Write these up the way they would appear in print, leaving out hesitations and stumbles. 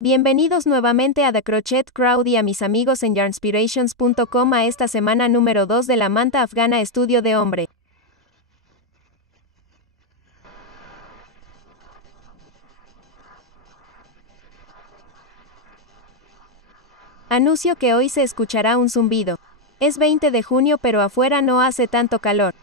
Bienvenidos nuevamente a The Crochet Crowd y a mis amigos en yarnspirations.com a esta semana número 2 de la manta afgana estudio de hombre. Anuncio que hoy se escuchará un zumbido. Es 20 de junio pero afuera no hace tanto calor.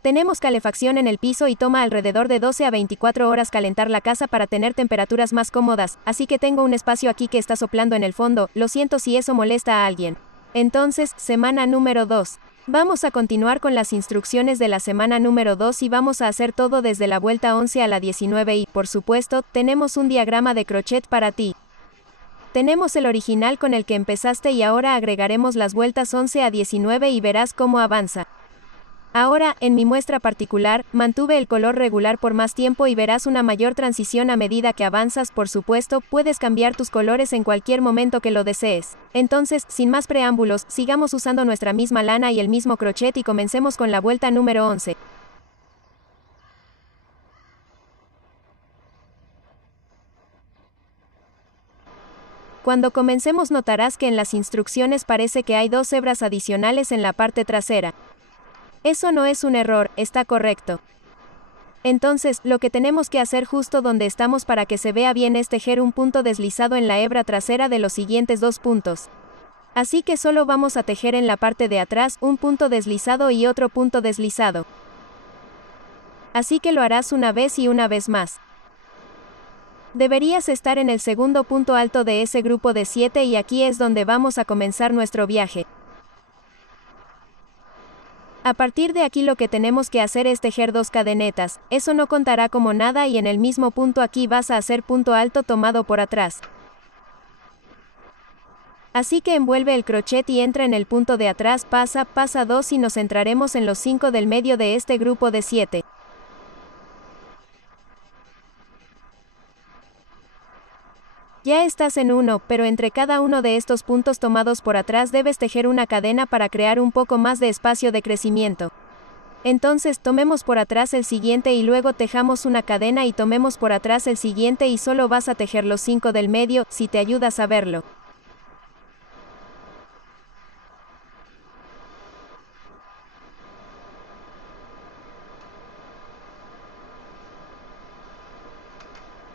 Tenemos calefacción en el piso y toma alrededor de 12 a 24 horas calentar la casa para tener temperaturas más cómodas, así que tengo un espacio aquí que está soplando en el fondo, lo siento si eso molesta a alguien. Entonces, semana número 2. Vamos a continuar con las instrucciones de la semana número 2 y vamos a hacer todo desde la vuelta 11 a la 19 y, por supuesto, tenemos un diagrama de crochet para ti. Tenemos el original con el que empezaste y ahora agregaremos las vueltas 11 a 19 y verás cómo avanza. Ahora, en mi muestra particular, mantuve el color regular por más tiempo y verás una mayor transición a medida que avanzas. Por supuesto, puedes cambiar tus colores en cualquier momento que lo desees. Entonces, sin más preámbulos, sigamos usando nuestra misma lana y el mismo crochet y comencemos con la vuelta número 11. Cuando comencemos notarás que en las instrucciones parece que hay 2 hebras adicionales en la parte trasera. Eso no es un error, está correcto. Entonces, lo que tenemos que hacer justo donde estamos para que se vea bien es tejer un punto deslizado en la hebra trasera de los siguientes 2 puntos. Así que solo vamos a tejer en la parte de atrás un punto deslizado y otro punto deslizado. Así que lo harás una vez y una vez más. Deberías estar en el segundo punto alto de ese grupo de 7 y aquí es donde vamos a comenzar nuestro viaje. A partir de aquí lo que tenemos que hacer es tejer 2 cadenetas, eso no contará como nada y en el mismo punto aquí vas a hacer punto alto tomado por atrás. Así que envuelve el crochet y entra en el punto de atrás, pasa 2 y nos centraremos en los 5 del medio de este grupo de 7. Ya estás en uno, pero entre cada uno de estos puntos tomados por atrás debes tejer una cadena para crear un poco más de espacio de crecimiento. Entonces tomemos por atrás el siguiente y luego tejamos una cadena y tomemos por atrás el siguiente y solo vas a tejer los 5 del medio, si te ayuda a saberlo.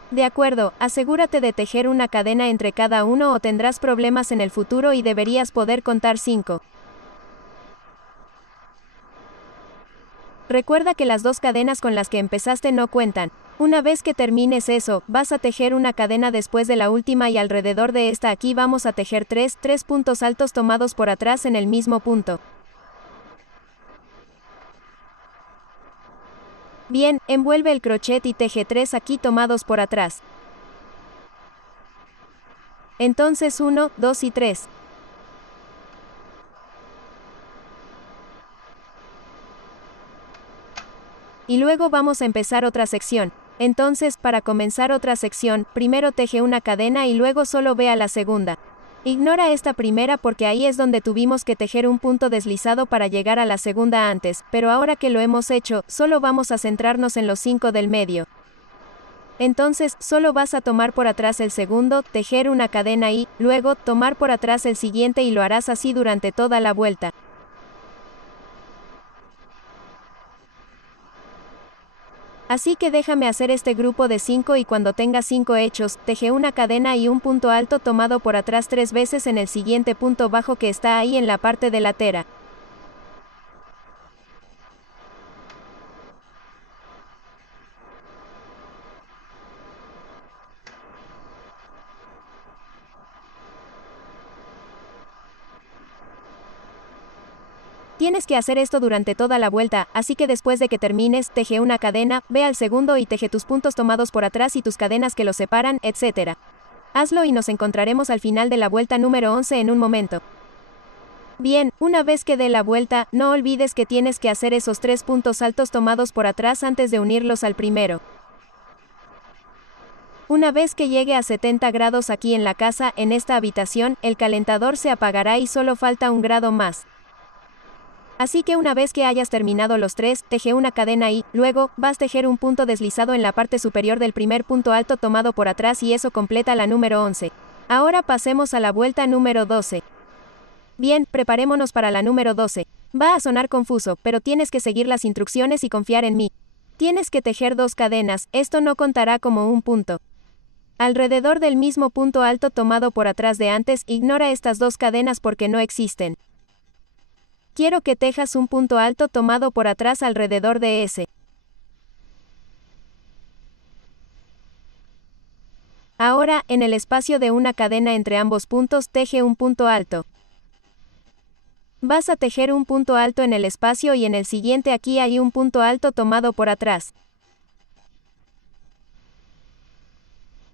De acuerdo, asegúrate de tejer una cadena entre cada uno o tendrás problemas en el futuro y deberías poder contar 5. Recuerda que las 2 cadenas con las que empezaste no cuentan. Una vez que termines eso, vas a tejer una cadena después de la última y alrededor de esta aquí vamos a tejer 3 puntos altos tomados por atrás en el mismo punto. Bien, envuelve el crochet y teje 3 aquí tomados por atrás. Entonces 1, 2 y 3. Y luego vamos a empezar otra sección. Entonces, para comenzar otra sección, primero teje una cadena y luego solo ve a la segunda. Ignora esta primera porque ahí es donde tuvimos que tejer un punto deslizado para llegar a la segunda antes, pero ahora que lo hemos hecho, solo vamos a centrarnos en los 5 del medio. Entonces, solo vas a tomar por atrás el segundo, tejer una cadena y, luego, tomar por atrás el siguiente y lo harás así durante toda la vuelta. Así que déjame hacer este grupo de 5 y cuando tenga 5 hechos, teje una cadena y un punto alto tomado por atrás 3 veces en el siguiente punto bajo que está ahí en la parte delantera. Tienes que hacer esto durante toda la vuelta, así que después de que termines, teje una cadena, ve al segundo y teje tus puntos tomados por atrás y tus cadenas que los separan, etc. Hazlo y nos encontraremos al final de la vuelta número 11 en un momento. Bien, una vez que dé la vuelta, no olvides que tienes que hacer esos 3 puntos altos tomados por atrás antes de unirlos al primero. Una vez que llegue a 70 grados aquí en la casa, en esta habitación, el calentador se apagará y solo falta un grado más. Así que una vez que hayas terminado los 3, teje una cadena y, luego, vas a tejer un punto deslizado en la parte superior del primer punto alto tomado por atrás y eso completa la número 11. Ahora pasemos a la vuelta número 12. Bien, preparémonos para la número 12. Va a sonar confuso, pero tienes que seguir las instrucciones y confiar en mí. Tienes que tejer 2 cadenas, esto no contará como un punto. Alrededor del mismo punto alto tomado por atrás de antes, ignora estas 2 cadenas porque no existen. Quiero que tejas un punto alto tomado por atrás alrededor de ese. Ahora, en el espacio de una cadena entre ambos puntos, teje un punto alto. Vas a tejer un punto alto en el espacio y en el siguiente aquí hay un punto alto tomado por atrás.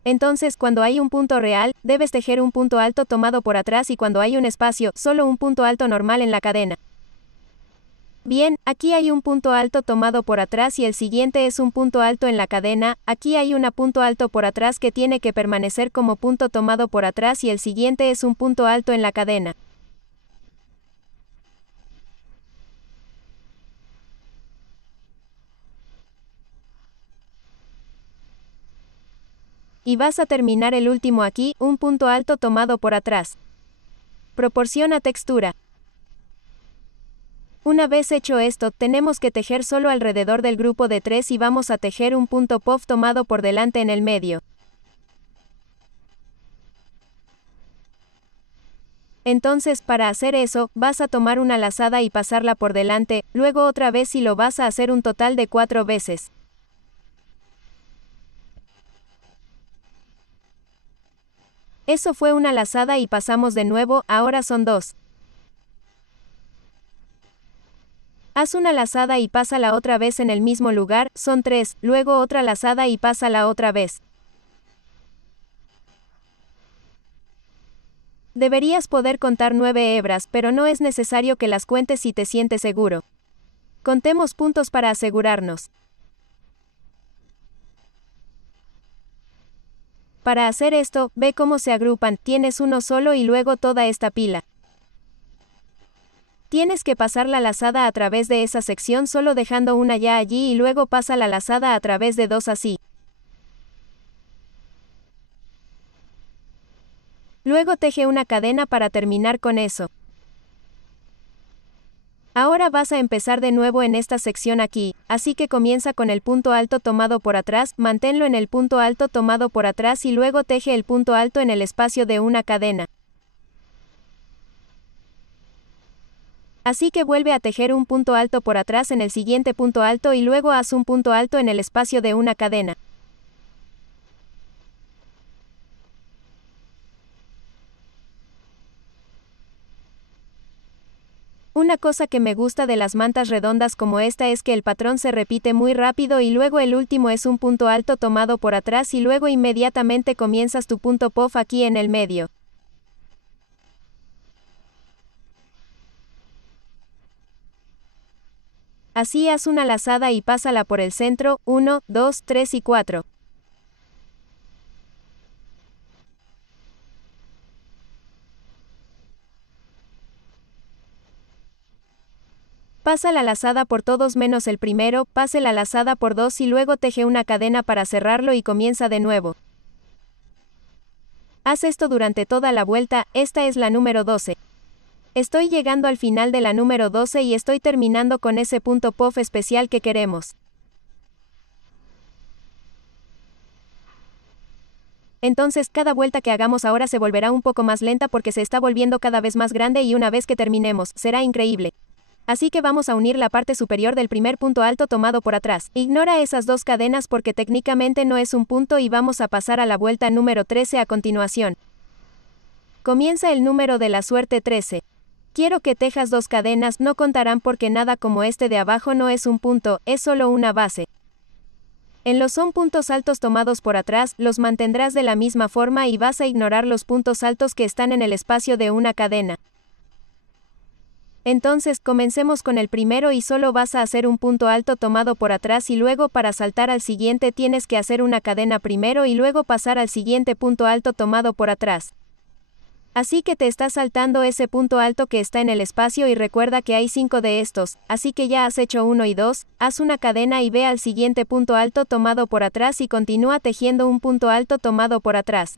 Entonces, cuando hay un punto real, debes tejer un punto alto tomado por atrás y cuando hay un espacio, solo un punto alto normal en la cadena. Bien, aquí hay un punto alto tomado por atrás y el siguiente es un punto alto en la cadena, aquí hay un punto alto por atrás que tiene que permanecer como punto tomado por atrás y el siguiente es un punto alto en la cadena. Y vas a terminar el último aquí, un punto alto tomado por atrás. Proporciona textura. Una vez hecho esto, tenemos que tejer solo alrededor del grupo de 3 y vamos a tejer un punto puff tomado por delante en el medio. Entonces, para hacer eso, vas a tomar una lazada y pasarla por delante, luego otra vez y lo vas a hacer un total de 4 veces. Eso fue una lazada y pasamos de nuevo, ahora son 2. Haz una lazada y pásala otra vez en el mismo lugar, son 3, luego otra lazada y pásala otra vez. Deberías poder contar 9 hebras, pero no es necesario que las cuentes si te sientes seguro. Contemos puntos para asegurarnos. Para hacer esto, ve cómo se agrupan, tienes uno solo y luego toda esta pila. Tienes que pasar la lazada a través de esa sección solo dejando una ya allí y luego pasa la lazada a través de 2 así. Luego teje una cadena para terminar con eso. Ahora vas a empezar de nuevo en esta sección aquí, así que comienza con el punto alto tomado por atrás, manténlo en el punto alto tomado por atrás y luego teje el punto alto en el espacio de una cadena. Así que vuelve a tejer un punto alto por atrás en el siguiente punto alto y luego haz un punto alto en el espacio de una cadena. Una cosa que me gusta de las mantas redondas como esta es que el patrón se repite muy rápido y luego el último es un punto alto tomado por atrás y luego inmediatamente comienzas tu punto puff aquí en el medio. Así haz una lazada y pásala por el centro, 1, 2, 3 y 4. Pasa la lazada por todos menos el primero, pase la lazada por 2 y luego teje una cadena para cerrarlo y comienza de nuevo. Haz esto durante toda la vuelta, esta es la número 12. Estoy llegando al final de la número 12 y estoy terminando con ese punto puff especial que queremos. Entonces, cada vuelta que hagamos ahora se volverá un poco más lenta porque se está volviendo cada vez más grande y una vez que terminemos, será increíble. Así que vamos a unir la parte superior del primer punto alto tomado por atrás. Ignora esas 2 cadenas porque técnicamente no es un punto y vamos a pasar a la vuelta número 13 a continuación. Comienza el número de la suerte 13. Quiero que tejas 2 cadenas, no contarán porque nada como este de abajo no es un punto, es solo una base. En los son puntos altos tomados por atrás, los mantendrás de la misma forma y vas a ignorar los puntos altos que están en el espacio de una cadena. Entonces, comencemos con el primero y solo vas a hacer un punto alto tomado por atrás y luego para saltar al siguiente tienes que hacer una cadena primero y luego pasar al siguiente punto alto tomado por atrás. Así que te estás saltando ese punto alto que está en el espacio y recuerda que hay 5 de estos, así que ya has hecho 1 y 2, haz una cadena y ve al siguiente punto alto tomado por atrás y continúa tejiendo un punto alto tomado por atrás.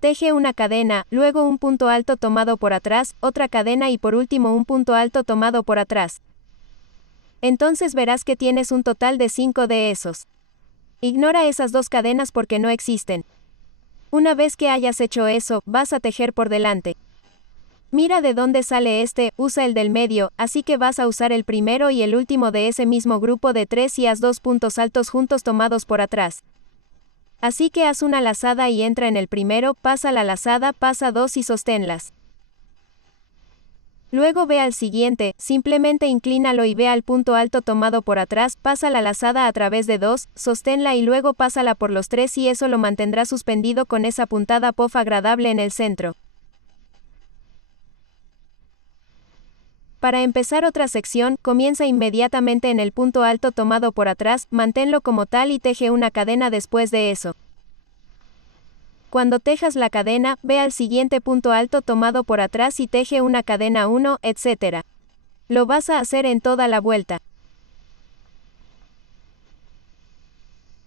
Teje una cadena, luego un punto alto tomado por atrás, otra cadena y por último un punto alto tomado por atrás. Entonces verás que tienes un total de 5 de esos. Ignora esas 2 cadenas porque no existen. Una vez que hayas hecho eso, vas a tejer por delante. Mira de dónde sale usa el del medio, así que vas a usar el primero y el último de ese mismo grupo de 3 y haz 2 puntos altos juntos tomados por atrás. Así que haz una lazada y entra en el primero, pasa la lazada, pasa 2 y sosténlas. Luego ve al siguiente, simplemente inclínalo y ve al punto alto tomado por atrás, pasa la lazada a través de 2, sosténla y luego pásala por los 3 y eso lo mantendrá suspendido con esa puntada puff agradable en el centro. Para empezar otra sección, comienza inmediatamente en el punto alto tomado por atrás, manténlo como tal y teje una cadena después de eso. Cuando tejas la cadena, ve al siguiente punto alto tomado por atrás y teje una cadena 1, etc. Lo vas a hacer en toda la vuelta.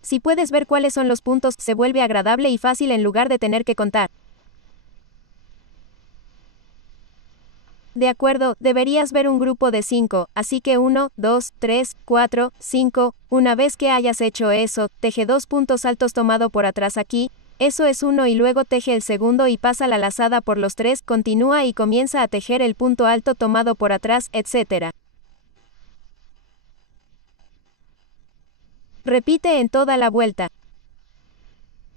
Si puedes ver cuáles son los puntos, se vuelve agradable y fácil en lugar de tener que contar. De acuerdo, deberías ver un grupo de 5, así que 1, 2, 3, 4, 5, una vez que hayas hecho eso, teje 2 puntos altos tomado por atrás aquí, eso es 1 y luego teje el segundo y pasa la lazada por los 3, continúa y comienza a tejer el punto alto tomado por atrás, etc. Repite en toda la vuelta.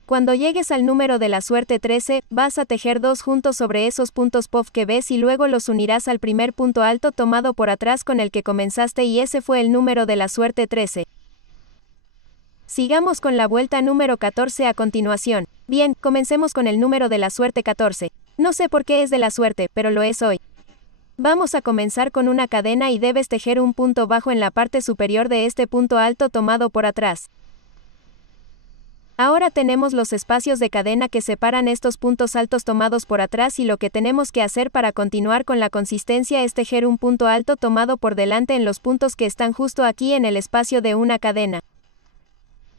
Cuando llegues al número de la suerte 13, vas a tejer 2 juntos sobre esos puntos puff que ves y luego los unirás al primer punto alto tomado por atrás con el que comenzaste y ese fue el número de la suerte 13. Sigamos con la vuelta número 14 a continuación. Bien, comencemos con el número de la suerte 14. No sé por qué es de la suerte, pero lo es hoy. Vamos a comenzar con una cadena y debes tejer un punto bajo en la parte superior de este punto alto tomado por atrás. Ahora tenemos los espacios de cadena que separan estos puntos altos tomados por atrás y lo que tenemos que hacer para continuar con la consistencia es tejer un punto alto tomado por delante en los puntos que están justo aquí en el espacio de una cadena.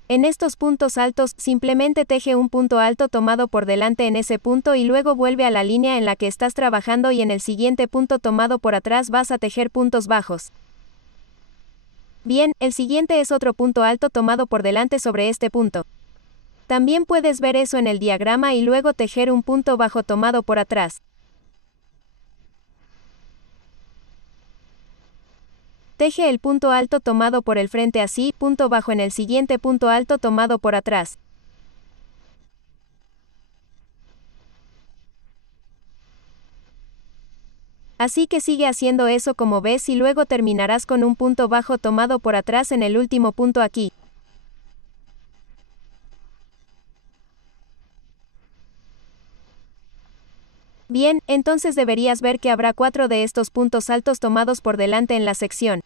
En estos puntos altos, simplemente teje un punto alto tomado por delante en ese punto y luego vuelve a la línea en la que estás trabajando y en el siguiente punto tomado por atrás vas a tejer puntos bajos. Bien, el siguiente es otro punto alto tomado por delante sobre este punto. También puedes ver eso en el diagrama y luego tejer un punto bajo tomado por atrás. Teje el punto alto tomado por el frente así, punto bajo en el siguiente punto alto tomado por atrás. Así que sigue haciendo eso como ves y luego terminarás con un punto bajo tomado por atrás en el último punto aquí. Bien, entonces deberías ver que habrá 4 de estos puntos altos tomados por delante en la sección.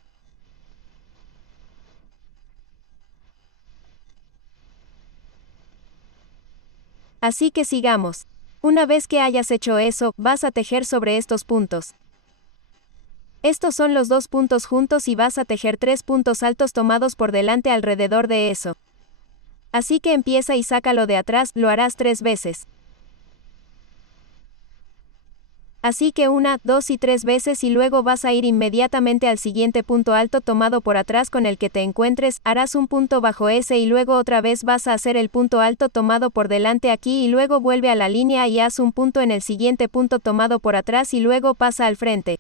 Así que sigamos. Una vez que hayas hecho eso, vas a tejer sobre estos puntos. Estos son los 2 puntos juntos y vas a tejer 3 puntos altos tomados por delante alrededor de eso. Así que empieza y sácalo de atrás, lo harás 3 veces. Así que 1, 2 y 3 veces y luego vas a ir inmediatamente al siguiente punto alto tomado por atrás con el que te encuentres, harás un punto bajo ese y luego otra vez vas a hacer el punto alto tomado por delante aquí y luego vuelve a la línea y haz un punto en el siguiente punto tomado por atrás y luego pasa al frente.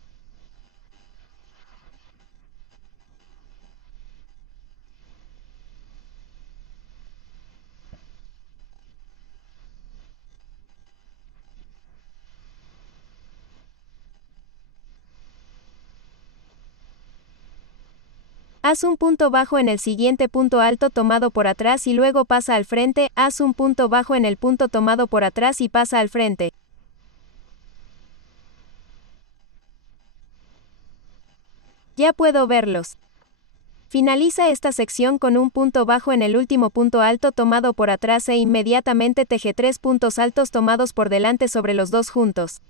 Haz un punto bajo en el siguiente punto alto tomado por atrás y luego pasa al frente, haz un punto bajo en el punto tomado por atrás y pasa al frente. Ya puedo verlos. Finaliza esta sección con un punto bajo en el último punto alto tomado por atrás e inmediatamente teje 3 puntos altos tomados por delante sobre los dos juntos.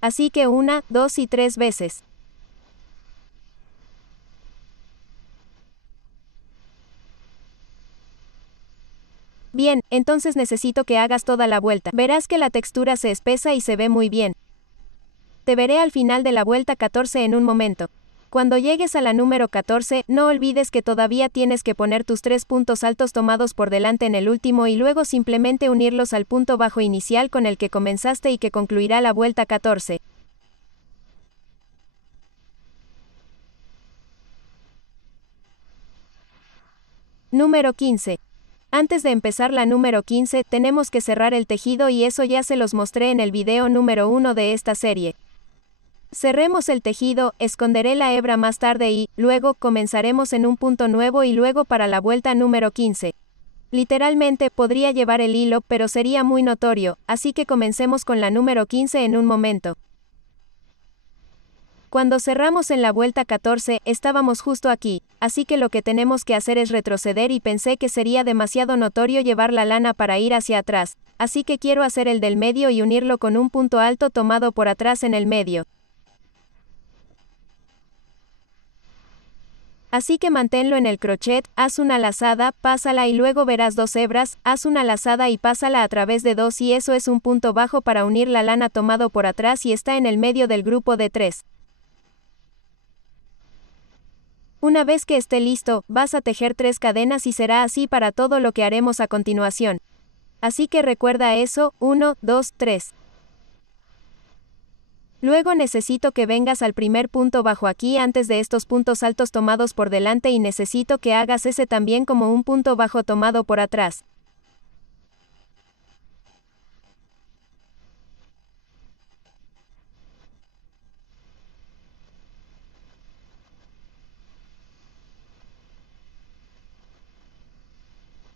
Así que 1, 2 y 3 veces. Bien, entonces necesito que hagas toda la vuelta. Verás que la textura se espesa y se ve muy bien. Te veré al final de la vuelta 14 en un momento. Cuando llegues a la número 14, no olvides que todavía tienes que poner tus 3 puntos altos tomados por delante en el último y luego simplemente unirlos al punto bajo inicial con el que comenzaste y que concluirá la vuelta 14. Número 15. Antes de empezar la número 15, tenemos que cerrar el tejido y eso ya se los mostré en el video número 1 de esta serie. Cerremos el tejido, esconderé la hebra más tarde y, luego, comenzaremos en un punto nuevo y luego para la vuelta número 15. Literalmente, podría llevar el hilo, pero sería muy notorio, así que comencemos con la número 15 en un momento. Cuando cerramos en la vuelta 14, estábamos justo aquí, así que lo que tenemos que hacer es retroceder y pensé que sería demasiado notorio llevar la lana para ir hacia atrás, así que quiero hacer el del medio y unirlo con un punto alto tomado por atrás en el medio. Así que manténlo en el crochet, haz una lazada, pásala y luego verás 2 hebras, haz una lazada y pásala a través de 2 y eso es un punto bajo para unir la lana tomado por atrás y está en el medio del grupo de 3. Una vez que esté listo, vas a tejer 3 cadenas y será así para todo lo que haremos a continuación. Así que recuerda eso, 1, 2, 3. Luego necesito que vengas al primer punto bajo aquí antes de estos puntos altos tomados por delante y necesito que hagas ese también como un punto bajo tomado por atrás.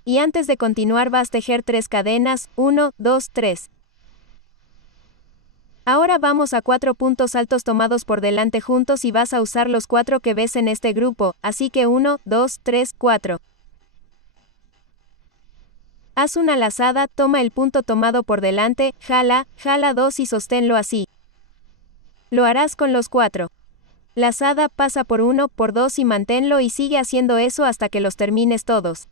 Y antes de continuar vas a tejer 3 cadenas, 1, 2, 3. Ahora vamos a 4 puntos altos tomados por delante juntos y vas a usar los 4 que ves en este grupo, así que 1, 2, 3, 4. Haz una lazada, toma el punto tomado por delante, jala, jala 2 y sosténlo así. Lo harás con los 4. Lazada, pasa por 1, por 2 y manténlo y sigue haciendo eso hasta que los termines todos.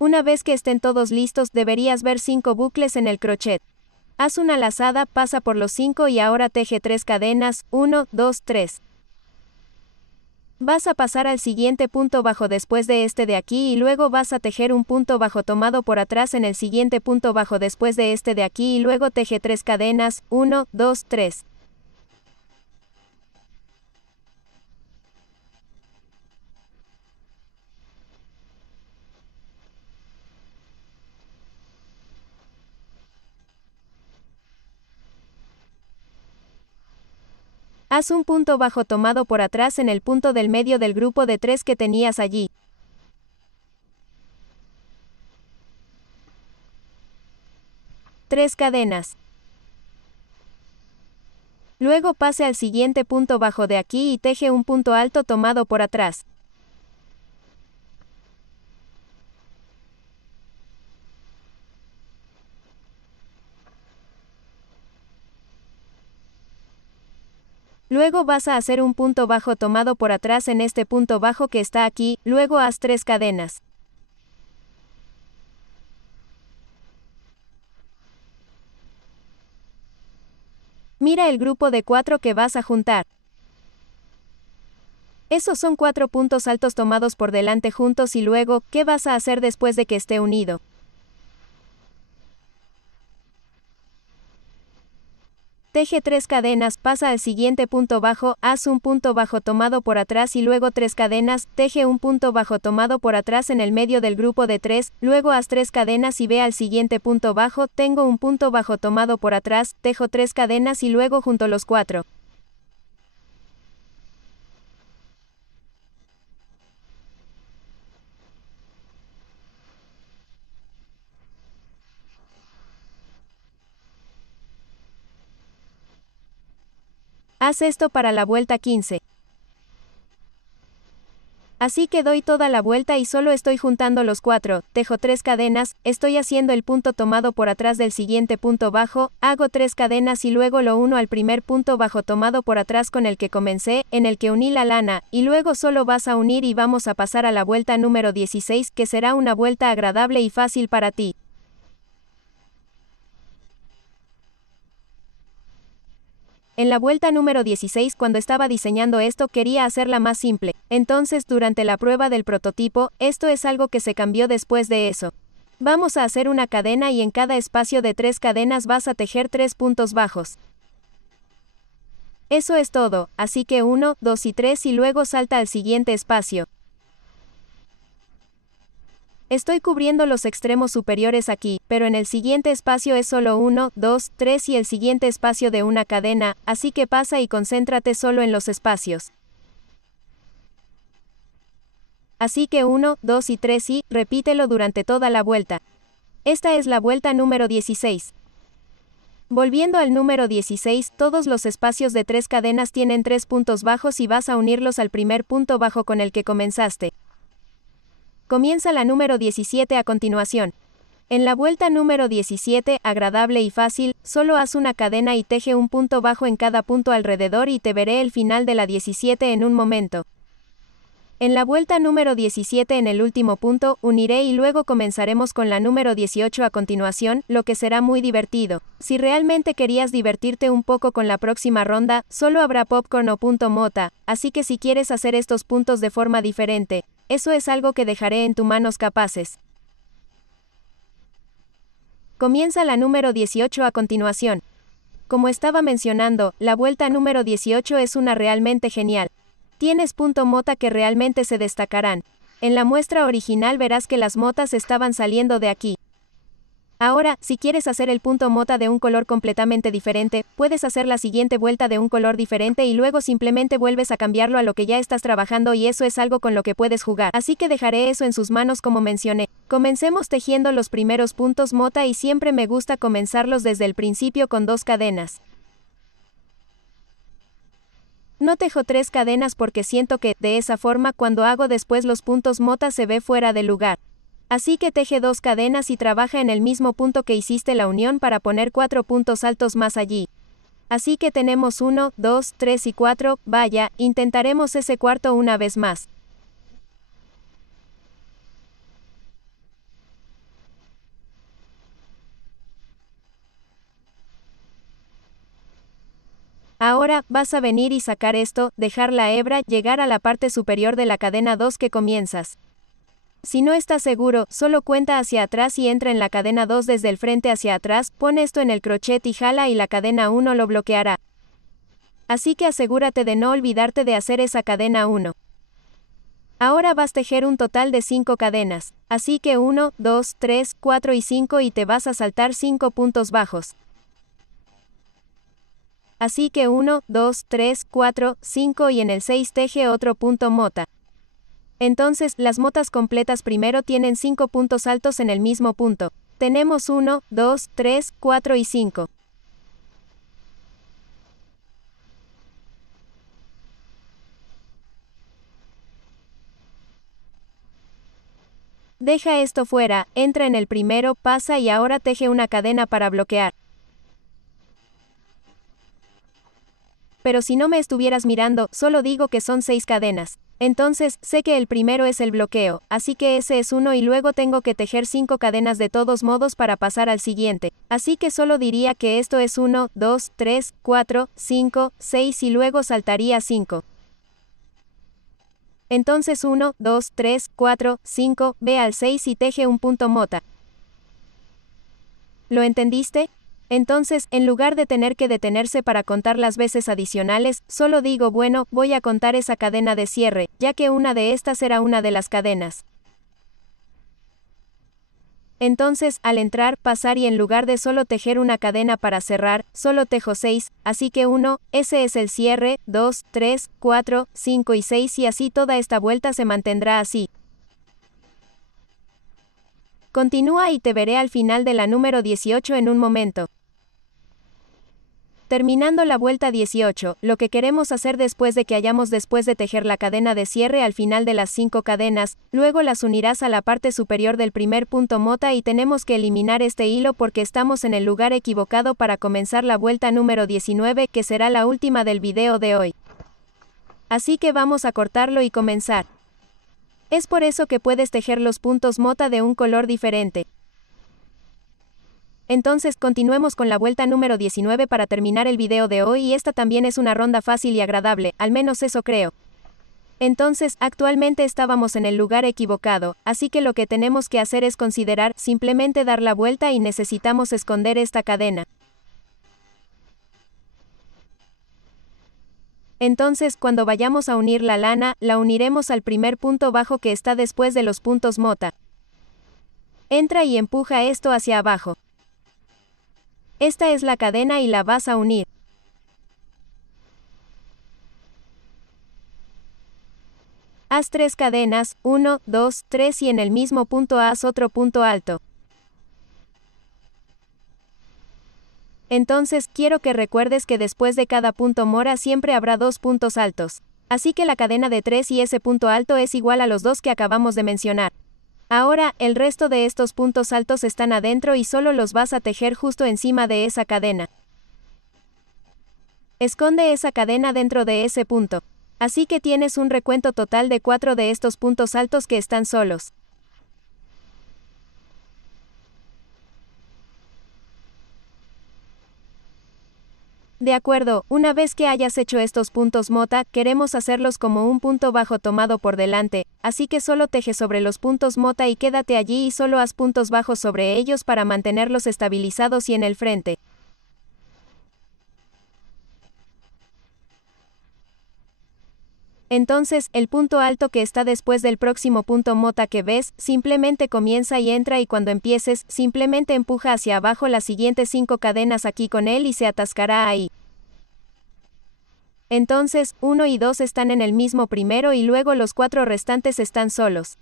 Una vez que estén todos listos, deberías ver 5 bucles en el crochet. Haz una lazada, pasa por los 5 y ahora teje 3 cadenas, 1, 2, 3. Vas a pasar al siguiente punto bajo después de este de aquí y luego vas a tejer un punto bajo tomado por atrás en el siguiente punto bajo después de este de aquí y luego teje 3 cadenas, 1, 2, 3. Haz un punto bajo tomado por atrás en el punto del medio del grupo de 3 que tenías allí. Tres cadenas. Luego pase al siguiente punto bajo de aquí y teje un punto alto tomado por atrás. Luego vas a hacer un punto bajo tomado por atrás en este punto bajo que está aquí, luego haz 3 cadenas. Mira el grupo de 4 que vas a juntar. Esos son 4 puntos altos tomados por delante juntos y luego, ¿qué vas a hacer después de que esté unido? Teje 3 cadenas, pasa al siguiente punto bajo, haz un punto bajo tomado por atrás y luego 3 cadenas, teje un punto bajo tomado por atrás en el medio del grupo de 3, luego haz 3 cadenas y ve al siguiente punto bajo, tengo un punto bajo tomado por atrás, tejo 3 cadenas y luego junto los 4. Haz esto para la vuelta 15. Así que doy toda la vuelta y solo estoy juntando los 4, tejo 3 cadenas, estoy haciendo el punto tomado por atrás del siguiente punto bajo, hago 3 cadenas y luego lo uno al primer punto bajo tomado por atrás con el que comencé, en el que uní la lana, y luego solo vas a unir y vamos a pasar a la vuelta número 16, que será una vuelta agradable y fácil para ti. En la vuelta número 16, cuando estaba diseñando esto, quería hacerla más simple. Entonces, durante la prueba del prototipo, esto es algo que se cambió después de eso. Vamos a hacer una cadena y en cada espacio de 3 cadenas vas a tejer 3 puntos bajos. Eso es todo, así que 1, 2 y 3 y luego salta al siguiente espacio. Estoy cubriendo los extremos superiores aquí, pero en el siguiente espacio es solo 1, 2, 3 y el siguiente espacio de una cadena, así que pasa y concéntrate solo en los espacios. Así que 1, 2 y 3 y, repítelo durante toda la vuelta. Esta es la vuelta número 16. Volviendo al número 16, todos los espacios de 3 cadenas tienen 3 puntos bajos y vas a unirlos al primer punto bajo con el que comenzaste. Comienza la número 17 a continuación. En la vuelta número 17, agradable y fácil, solo haz una cadena y teje un punto bajo en cada punto alrededor y te veré el final de la 17 en un momento. En la vuelta número 17 en el último punto, uniré y luego comenzaremos con la número 18 a continuación, lo que será muy divertido. Si realmente querías divertirte un poco con la próxima ronda, solo habrá popcorn o punto mota, así que si quieres hacer estos puntos de forma diferente, eso es algo que dejaré en tus manos capaces. Comienza la número 18 a continuación. Como estaba mencionando, la vuelta número 18 es una realmente genial. Tienes punto mota que realmente se destacarán. En la muestra original verás que las motas estaban saliendo de aquí. Ahora, si quieres hacer el punto mota de un color completamente diferente, puedes hacer la siguiente vuelta de un color diferente y luego simplemente vuelves a cambiarlo a lo que ya estás trabajando y eso es algo con lo que puedes jugar. Así que dejaré eso en sus manos como mencioné. Comencemos tejiendo los primeros puntos mota y siempre me gusta comenzarlos desde el principio con 2 cadenas. No tejo 3 cadenas porque siento que, de esa forma, cuando hago después los puntos mota se ve fuera de lugar. Así que teje 2 cadenas y trabaja en el mismo punto que hiciste la unión para poner 4 puntos altos más allí. Así que tenemos 1, 2, 3 y 4, vaya, intentaremos ese cuarto una vez más. Ahora, vas a venir y sacar esto, dejar la hebra, llegar a la parte superior de la cadena 2 que comienzas. Si no estás seguro, solo cuenta hacia atrás y entra en la cadena 2 desde el frente hacia atrás, pon esto en el crochet y jala y la cadena 1 lo bloqueará. Así que asegúrate de no olvidarte de hacer esa cadena 1. Ahora vas a tejer un total de 5 cadenas, así que 1, 2, 3, 4 y 5 y te vas a saltar 5 puntos bajos. Así que 1, 2, 3, 4, 5 y en el 6 teje otro punto mota. Entonces, las motas completas primero tienen 5 puntos altos en el mismo punto. Tenemos 1, 2, 3, 4 y 5. Deja esto fuera, entra en el primero, pasa y ahora teje una cadena para bloquear. Pero si no me estuvieras mirando, solo digo que son 6 cadenas. Entonces, sé que el primero es el bloqueo, así que ese es 1 y luego tengo que tejer 5 cadenas de todos modos para pasar al siguiente. Así que solo diría que esto es 1, 2, 3, 4, 5, 6 y luego saltaría 5. Entonces 1, 2, 3, 4, 5, ve al 6 y teje un punto mota. ¿Lo entendiste? Entonces, en lugar de tener que detenerse para contar las veces adicionales, solo digo bueno, voy a contar esa cadena de cierre, ya que una de estas era una de las cadenas. Entonces, al entrar, pasar y en lugar de solo tejer una cadena para cerrar, solo tejo 6, así que 1, ese es el cierre, 2, 3, 4, 5 y 6 y así toda esta vuelta se mantendrá así. Continúa y te veré al final de la número 18 en un momento. Terminando la vuelta 18, lo que queremos hacer después de tejer la cadena de cierre al final de las 5 cadenas, luego las unirás a la parte superior del primer punto mota y tenemos que eliminar este hilo porque estamos en el lugar equivocado para comenzar la vuelta número 19, que será la última del video de hoy. Así que vamos a cortarlo y comenzar. Es por eso que puedes tejer los puntos mota de un color diferente. Entonces continuemos con la vuelta número 19 para terminar el video de hoy, y esta también es una ronda fácil y agradable, al menos eso creo. Entonces, actualmente estábamos en el lugar equivocado, así que lo que tenemos que hacer es considerar, simplemente dar la vuelta y necesitamos esconder esta cadena. Entonces, cuando vayamos a unir la lana, la uniremos al primer punto bajo que está después de los puntos mota. Entra y empuja esto hacia abajo. Esta es la cadena y la vas a unir. Haz 3 cadenas, 1, 2, 3 y en el mismo punto haz otro punto alto. Entonces, quiero que recuerdes que después de cada punto mora siempre habrá 2 puntos altos. Así que la cadena de 3 y ese punto alto es igual a los 2 que acabamos de mencionar. Ahora, el resto de estos puntos altos están adentro y solo los vas a tejer justo encima de esa cadena. Esconde esa cadena dentro de ese punto. Así que tienes un recuento total de 4 de estos puntos altos que están solos. De acuerdo, una vez que hayas hecho estos puntos mota, queremos hacerlos como un punto bajo tomado por delante, así que solo teje sobre los puntos mota y quédate allí y solo haz puntos bajos sobre ellos para mantenerlos estabilizados y en el frente. Entonces, el punto alto que está después del próximo punto mota que ves, simplemente comienza y entra, y cuando empieces, simplemente empuja hacia abajo las siguientes 5 cadenas aquí con él y se atascará ahí. Entonces, 1 y 2 están en el mismo primero y luego los 4 restantes están solos.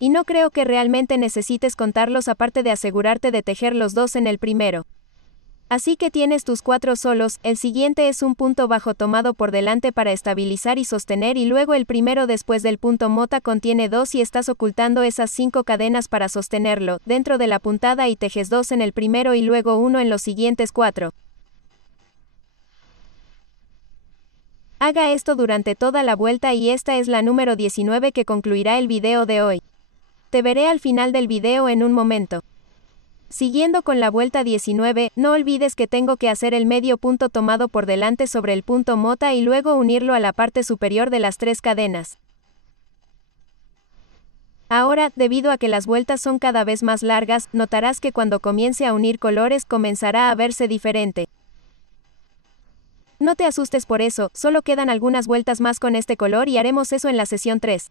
Y no creo que realmente necesites contarlos aparte de asegurarte de tejer los 2 en el primero. Así que tienes tus 4 solos, el siguiente es un punto bajo tomado por delante para estabilizar y sostener, y luego el primero después del punto mota contiene 2 y estás ocultando esas 5 cadenas para sostenerlo dentro de la puntada y tejes 2 en el primero y luego 1 en los siguientes 4. Haga esto durante toda la vuelta y esta es la número 19 que concluirá el video de hoy. Te veré al final del video en un momento. Siguiendo con la vuelta 19, no olvides que tengo que hacer el medio punto tomado por delante sobre el punto mota y luego unirlo a la parte superior de las 3 cadenas. Ahora, debido a que las vueltas son cada vez más largas, notarás que cuando comience a unir colores comenzará a verse diferente. No te asustes por eso, solo quedan algunas vueltas más con este color y haremos eso en la sesión 3.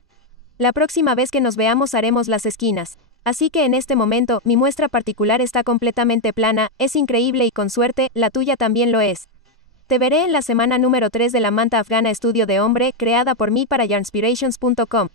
La próxima vez que nos veamos haremos las esquinas. Así que en este momento, mi muestra particular está completamente plana, es increíble y con suerte, la tuya también lo es. Te veré en la semana número 3 de la manta afgana estudio de hombre, creada por mí para yarnspirations.com.